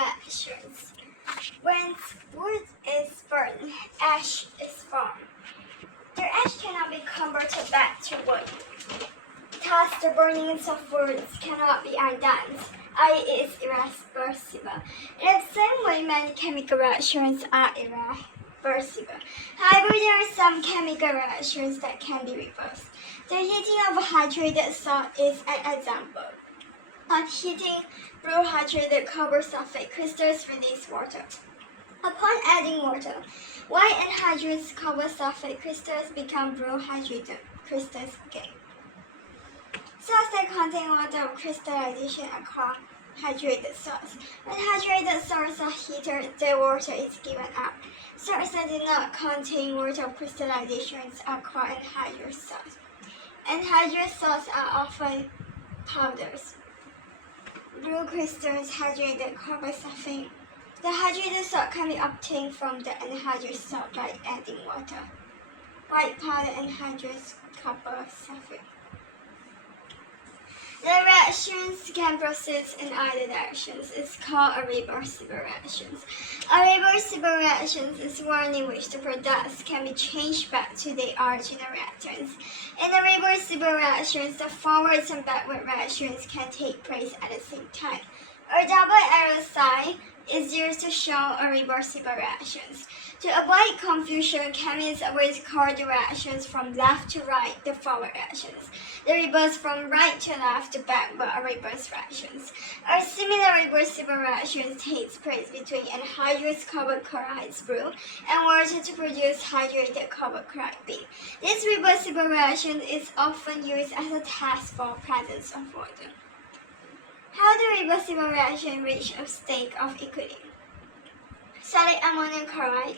reactions. When wood is burned, ash is formed. The ash cannot be converted back to wood. Thus, the burning of wood cannot be undone, i.e. is irreversible. In the same way, many chemical reactions are irreversible. However, there are some chemical reactions that can be reversed. The heating of hydrated salt is an example. On heating, blue hydrated copper sulfate crystals release water. Upon adding water, white anhydrous copper sulfate crystals become blue hydrated crystals again. Salts that contain water of crystallization are called hydrated salts. When hydrated salts are heated, the water is given up. Salts that do not contain water of crystallizations are called anhydrous salts. Anhydrous salts are often powders. Blue crystals hydrated copper sulfate. The hydrated salt can be obtained from the anhydrous salt by adding water. White powder anhydrous copper sulfate. The reactions can proceed in either directions. It's called a reversible reaction. A reversible reaction is one in which the products can be changed back to their original reactants. In the reversible reactions, the forward and backward reactions can take place at the same time. A double arrow sign is used to show a reversible reactions. To avoid confusion, chemists always call the reactions from left to right the forward reactions. The reverse from right to left the backward are reverse reactions. A similar reversible reaction takes place between anhydrous copper chloride blue and water to produce hydrated copper chloride B. This reversible reaction is often used as a test for presence of water. How the reversible reaction reach a state of equilibrium? Solid ammonium chloride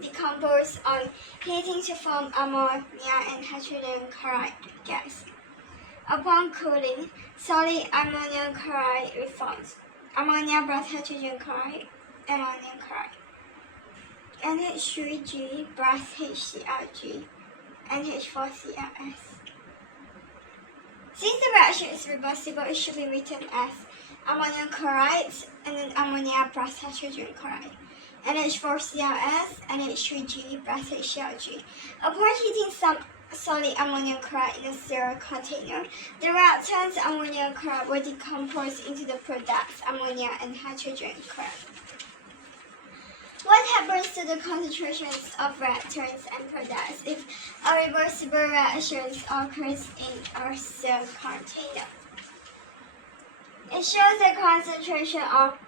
decomposes on heating to form ammonia and hydrogen chloride gas. Upon cooling, solid ammonium chloride reforms ammonia plus hydrogen chloride, ammonium chloride, NH3G plus HClG, NH4Cls. Since the reaction is reversible, it should be written as ammonium chloride and then ammonia plus hydrogen chloride, NH4Cls, NH3G plus HClG. Upon heating some solid ammonium chloride in a sterile container, the reactants ammonium chloride will decompose into the products ammonia and hydrogen chloride. What happens to the concentrations of reactants and products if a reversible reaction occurs in a sterile container? It shows the concentration of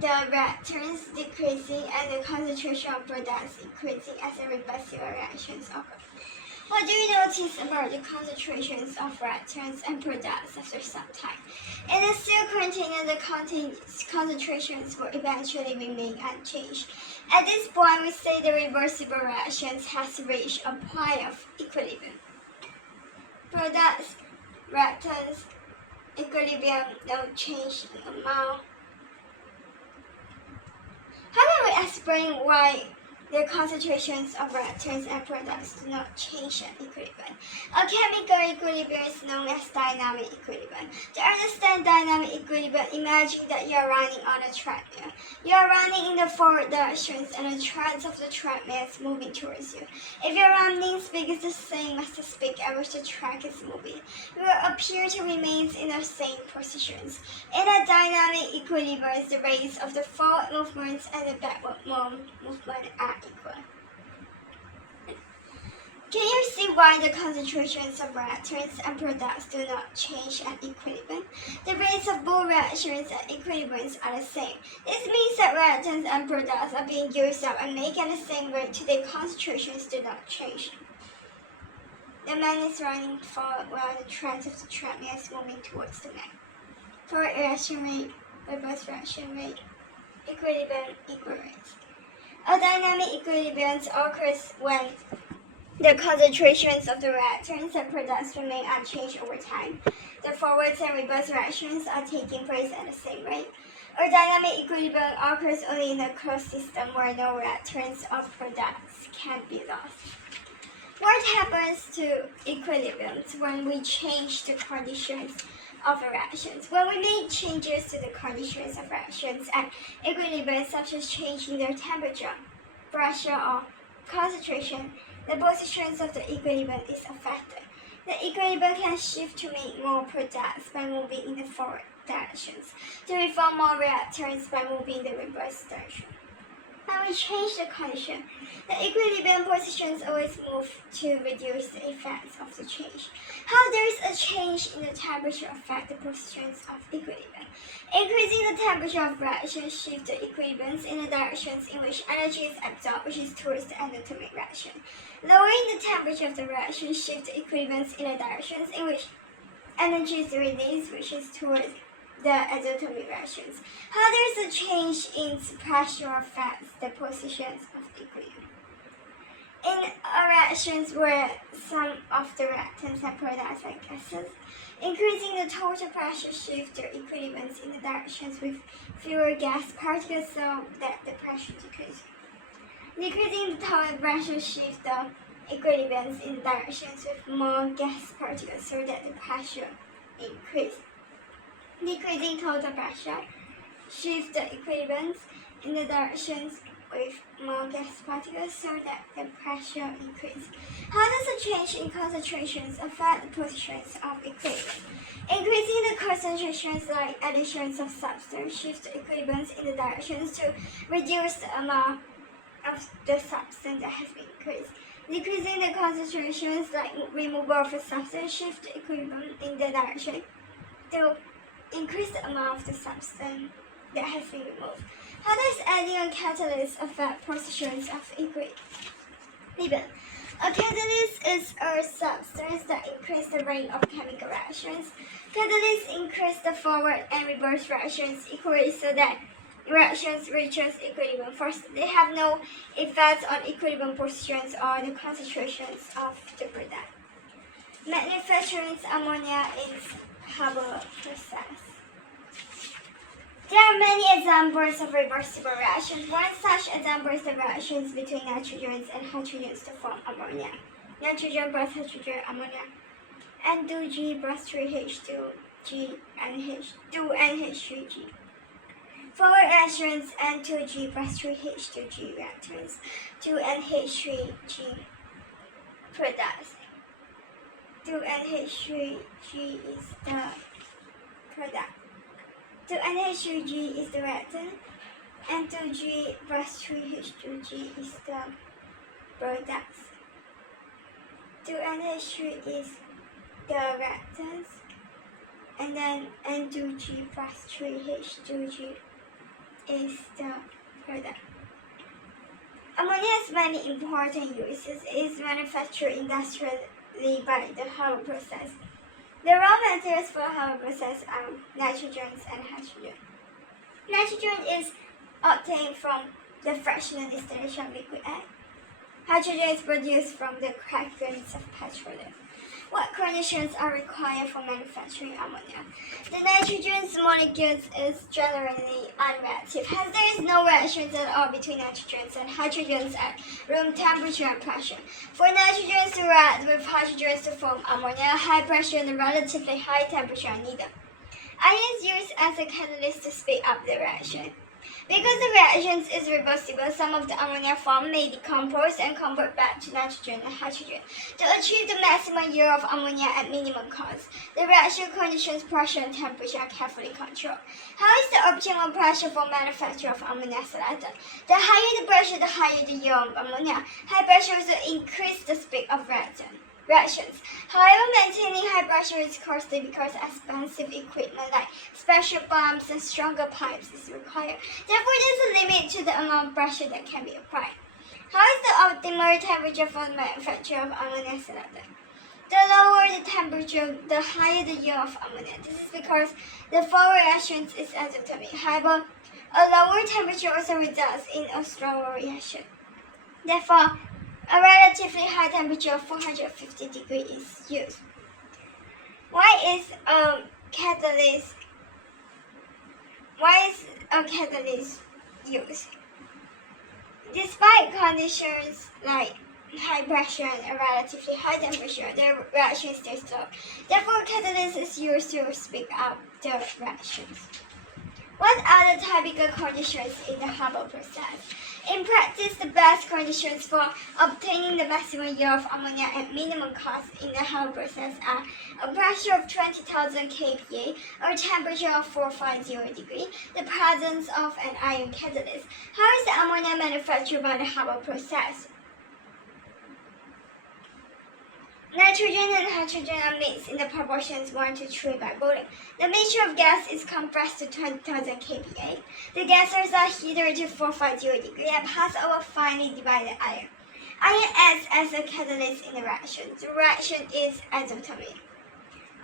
the reactants decreasing and the concentration of products increasing as the reversible reactions occur. What do you notice about the concentrations of reactants and products after some time? In a sterile container, the concentrations will eventually remain unchanged. At this point, we say the reversible reactions has reached a point of equilibrium. Products, reactants, equilibrium, no change in amount. How can we explain why the concentrations of reactants and products do not change at equilibrium? A chemical equilibrium is known as dynamic equilibrium. To understand dynamic equilibrium, imagine that you are running on a treadmill. You are running in the forward directions and the treads of the treadmill is moving towards you. If your running speed is the same as the speed at which the track is moving, you will appear to remain in the same positions. In a dynamic equilibrium, the rates of the forward movements and the backward movement are equal. Can you see why the concentrations of reactants and products do not change at equilibrium? The rates of both reactions at equilibrium are the same. This means that reactants and products are being used up and made at the same rate till their concentrations do not change. The man is running forward while the treads of the treadmill is moving towards the man. Forward reaction rate, reverse reaction rate, equilibrium, equal rates. A dynamic equilibrium occurs when the concentrations of the reactants and products remain unchanged over time. The forwards and reverse reactions are taking place at the same rate. A dynamic equilibrium occurs only in a closed system where no reactants or products can be lost. What happens to equilibrium when we change the conditions of reactions. When we make changes to the conditions of reactions and equilibrium, such as changing their temperature, pressure, or concentration, the positions of the equilibrium is affected. The equilibrium can shift to make more products by moving in the forward directions, to reform more reactants by moving in the reverse direction. When we change the condition, the equilibrium positions always move to reduce the effects of the change. How there is a change in the temperature affect the positions of equilibrium. Increasing the temperature of reaction shifts the equilibriums in the directions in which energy is absorbed, which is towards the endothermic reaction. Lowering the temperature of the reaction shifts the equilibriums in the directions in which energy is released, which is towards the exothermic reactions. How there is a change in pressure affects the positions of the equilibrium. In reactions where some of the reactants are products like gases, increasing the total pressure shifts their equilibriums in the directions with fewer gas particles so that the pressure decreases. Decreasing the total pressure shifts the equilibriums in the directions with more gas particles so that the pressure increases. Decreasing total pressure shifts the equilibriums in the directions with more gas particles so that the pressure increases. How does a change in concentrations affect the positions of equilibrium? Increasing the concentrations like additions of substance shifts the equilibriums in the directions to reduce the amount of the substance that has been increased. Decreasing the concentrations like removal of a substance shifts the equilibrium in the direction to increase the amount of the substance that has been removed. How does adding a catalyst affect positions of equilibrium? A catalyst is a substance that increases the rate of chemical reactions. Catalysts increase the forward and reverse reactions equally so that reactions reaches equilibrium. First, they have no effects on equilibrium positions or the concentrations of the product. Manufacturing ammonia is Haber process. There are many examples of reversible reactions. One such example is the reactions between nitrogens and hydrogens to form ammonia. Nitrogen plus hydrogen ammonia. N2G plus 3H2G and 2NH3G. Forward reactions N2G plus 3H2G reactants, 2NH3G products. 2NH3G is the product. 2NH3G is the reactant, and 2G plus 3H2G is the products. 2NH3 is the reactants, and then N2G plus 3H2G is the product. Ammonia has many important uses. It is manufactured industrially by the Haber process. The raw materials for Haber process are nitrogens and hydrogen. Nitrogen is obtained from the fractional distillation of liquid air. Hydrogen is produced from the cracklings of petroleum. What conditions are required for manufacturing ammonia? The nitrogen's molecules is generally unreactive, hence there is no reactions at all between nitrogens and hydrogens at room temperature and pressure. For nitrogens to react with hydrogens to form ammonia, high pressure and relatively high temperature are needed. Iron is used as a catalyst to speed up the reaction. Because the reaction is reversible, some of the ammonia formed may decompose and convert back to nitrogen and hydrogen. To achieve the maximum yield of ammonia at minimum cost, the reaction conditions, pressure, and temperature are carefully controlled. How is the optimal pressure for manufacture of ammonia selected? The higher the pressure, the higher the yield of ammonia. High pressure will increase the speed of reactions. However, maintaining high pressure is costly because expensive equipment like special pumps and stronger pipes is required. Therefore, there is a limit to the amount of pressure that can be applied. How is the optimal temperature for the manufacture of ammonia selected? The lower the temperature, the higher the yield of ammonia. This is because the forward reaction is exothermic. However, a lower temperature also results in a slower reaction. Therefore, a relatively high temperature of 450 degrees is used. Why is a catalyst used? Despite conditions like high pressure and a relatively high temperature, the reaction stays slow. Therefore, catalyst is used to speed up the reactions. What are the typical conditions in the Haber process? In practice, the best conditions for obtaining the maximum yield of ammonia at minimum cost in the Haber process are a pressure of 20,000 kPa or a temperature of 450 degrees, the presence of an ion catalyst. How is the ammonia manufactured by the Haber process? Nitrogen and hydrogen are mixed in the proportions 1 to 3 by volume. The mixture of gas is compressed to 20,000 kPa. The gases are heated to 450 degrees and pass over finely divided iron. Iron acts as a catalyst in the reaction. The reaction is exothermic.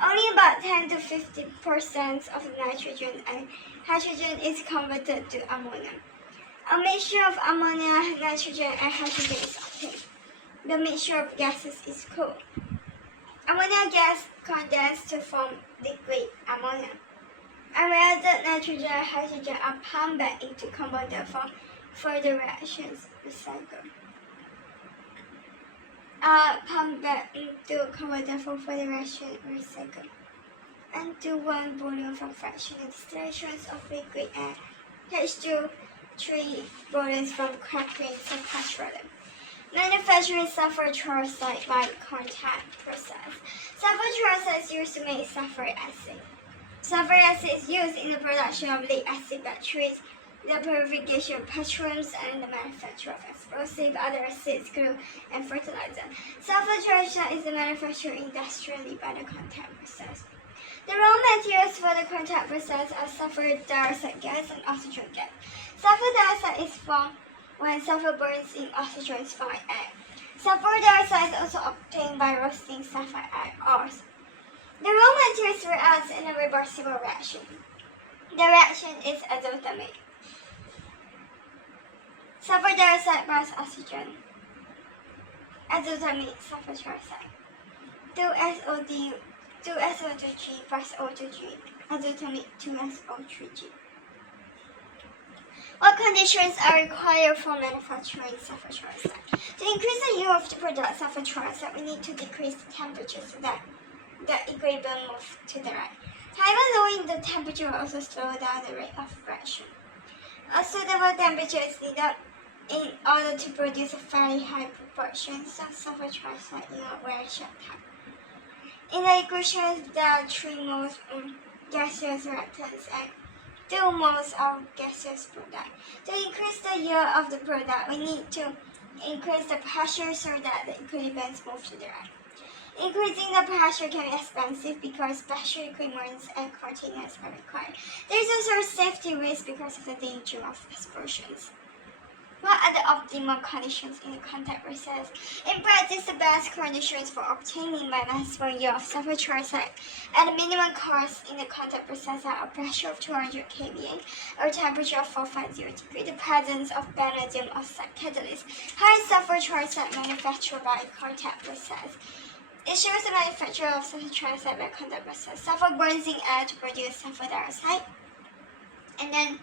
Only about 10 to 50% of nitrogen and hydrogen is converted to ammonia. A mixture of ammonia, nitrogen, and hydrogen is obtained. The mixture of gases is cooled. Ammonia gas condensed to form liquid ammonia. Unreacted nitrogen and hydrogen are pumped back into converter for further reactions. Recycle. And do 1 volume from fractional distillations of liquid and H2 3 volumes from crackling some petroleum. Manufacturing sulfur trioxide by contact process. Sulfur trioxide is used to make sulfuric acid. Sulfuric acid is used in the production of lead-acid batteries, the purification of petroleum, and the manufacture of explosive, other acids, glue, and fertilizer. Sulfur trioxide is manufactured industrially by the contact process. The raw materials for the contact process are sulfur dioxide gas and oxygen gas. Sulfur dioxide is formed when sulfur burns in oxygen's fine air. Sulfur dioxide is also obtained by roasting sulfide ores. The raw materials react in a reversible reaction. The reaction is exothermic. Sulfur dioxide plus oxygen. Exothermic sulfur trioxide. 2SO2G plus O2G. Exothermic 2SO3G. What conditions are required for manufacturing sulfur trioxide? To increase the yield of the product sulfur trioxide, we need to decrease the temperature so that the equilibrium moves to the right. However, lowering the temperature will also slow down the rate of reaction. A suitable temperature is needed in order to produce a fairly high proportion of sulfur trioxide in a very short time. In the equation, there are 3 moles gaseous reactants and 2 moles of gaseous product. To increase the yield of the product, we need to increase the pressure so that the equilibrium moves to the right. Increasing the pressure can be expensive because special equipment and containers are required. There is also a safety risk because of the danger of explosions. What are the optimal conditions in the contact process? In practice, the best conditions for obtaining the maximum yield of sulfur trioxide at a minimum cost in the contact process are a pressure of 200 kPa or temperature of 450 degrees, the presence of vanadium oxide catalyst. How is sulfur trioxide manufactured by contact process? It shows the manufacture of sulfur trioxide by contact process. Sulfur burns in air to produce sulfur dioxide, and then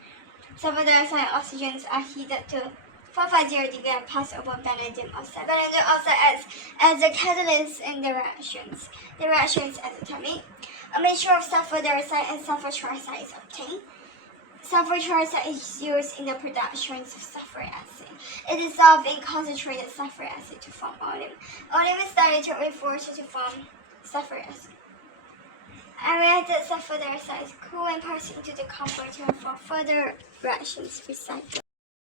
sulfur dioxide and oxygens are heated to 450 degrees and pass over vanadium oxide. Vanadium oxide acts as a catalyst in the reactions. The reaction is exothermic. A mixture of sulfur dioxide and sulfur trioxide is obtained. Sulfur trioxide is used in the production of sulfuric acid. It dissolves in concentrated sulfuric acid to form oleum. Oleum is diluted with water to form sulfuric acid. Unreacted sulfur dioxide is cooled and passed into the converter for further reactions. Recycle.